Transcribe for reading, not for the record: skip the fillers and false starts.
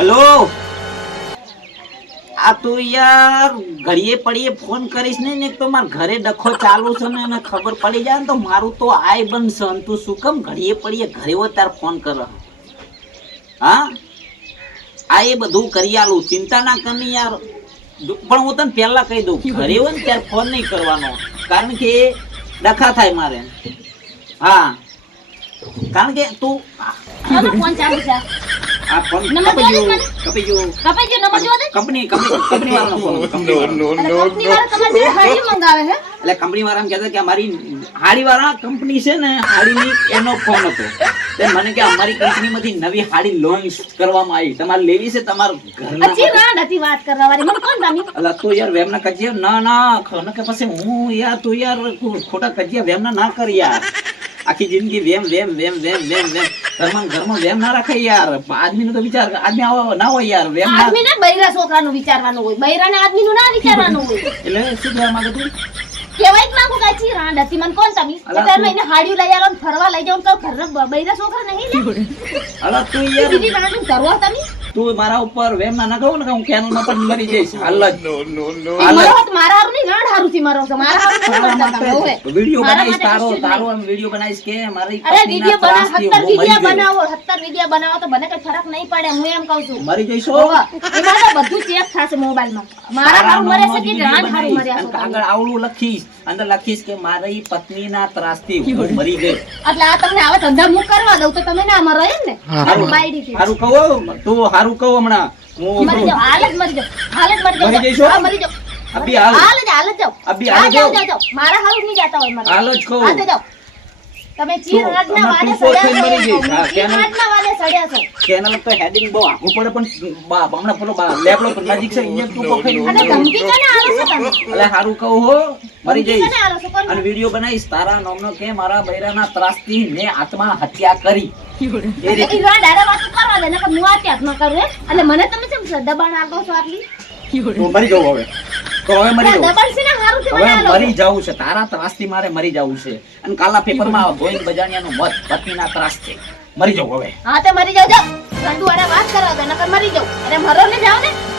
hello આ તું યાર ઘડીએ પડીએ ફોન કરીશ ને તો માર ઘરે ડખો ચાલુ છે ને ખબર પડી જાય ને તો મારું તો આય બનશે અને તું શું કેમ ઘડીએ પડીએ ઘરે હોય તાર ફોન કર હા આ એ બધું કરી આલું ચિંતા ના કરની યાર પણ હું તને પહેલા કહી દઉં ઘરે હોય ને ત્યારે ફોન નહીં કરવાનો કારણ કે ડખા થાય મારે હા કારણ કે તું ફોન ચાલુ છે આ ફોન કપી ગયો નંબર જો દે કંપની વાળાનો ફોન કંપની વાળા તમારે ગાડી મંગાવે છે એટલે કંપની વાળા એમ કહેતા કે અમારી હાડી વાળા કંપની છે ને હાડીની એનો ફોન હતો તે મને કે અમારી કંપનીમાંથી નવી હાડી લોન્ચ કરવામાં આવી તમારે લેવી છે તમાર ઘરના અચ્છી રાડ હતી વાત કરવા વાળી મને કોણ દામી અલા તો યાર વેમના કજિયા ના ખોને કે પછી હું યાર તું યાર ખોટા કજિયા વેમના ના કર યાર આખી જિંદગી વેમ ઘરમાં વેમ ના રાખે યાર આદમીનો તો વિચાર આદમી આવો ના હોય યાર વેમ ના આદમી ને બૈરા છોકરાનું વિચારવાનું હોય બૈરાને આદમીનું ના વિચારવાનું હોય એટલે શું કહેવા માંગે તું કેવાય જ માંગુ કાચી રાડ હતી મને કોણ તમે એટલે એને હાડીઓ લઈ આવો ફરવા લઈ જાવ તો ઘરના બૈરા છોકરા નહીં લે અલા તું યાર બીજી રાડ કરવા તમે તું મારા ઉપર વેમ ના કહો ને કે હું કેનલ માં પણ મરી જઈશ હાલ જ મારા હારું નહીં રાડ હારું થી મારો મારા હારું વિડિયો બનાવીશ તારો આમ વિડિયો બનાવીશ કે મારી અરે વિડિયો બનાવો 70 વિડિયો બનાવો તો મને કઈ ફરક નહીં પડે હું એમ કહું છું મરી જઈશો એમાં બધું ચેક થશે મોબાઈલ માં મારા હારું મરે છે કે રાડ હારું મર્યા છે આગળ આવડું લખીશ અંદર લખીશ કે મારી પત્નીના ત્રાસથી હું મરી ગઈ એટલે આ તમને આવા ધંધા મુક કરવા દઉં તો તમે ના મરો એમ ને હારું કહો તું હારું કહો હમણાં હું મરી જાવ હાલ જ મરી જઈશો હા મરી જાવ અભી હાલ જાઓ અભી હાલ જાઓ મારા હારું નહીં જાતા હોય મારા હાલ જ કહો હા જાઓ તમે ચીર રાતના વાડે સડ્યા છો ચેનલ તો હેડિંગ બહુ આઘું પડે પણ હમણાં પેલો લેબડો પર નજીક છે અહીંયા તું પકડી અને ધમકી કોને આલો છો તમે એટલે હારું કહો હો મરી જઈશ કોને આલો છો કોને અને વિડિયો બનાવીશ તારા નામનો કે મારા બૈરાના ત્રાસથી મેં આત્મા હત્યા કરી એ રીતે ઈ રાડ આરે વાત કરવા દે નકર હું આ ત્યાગ ન કરું અને મને તમે કેમ દબાણ આપો છો આટલી તો મરી જાવ હવે તો હવે મરી જાવ દબાણ છે ને હારું થી હવે બનાવો મરી જવું છે તારા ત્રાસથી મારે મરી જવું છે અને કાલના પેપરમાં ગોવિંદ બજાણિયાનું મત પત્નીના ત્રાસથી મરી જાવ હવે હા તો મરી જાવ જાવ રંડુ આરે વાત કરવા દે નકર મરી જાવ અને મરો ને જાવ ને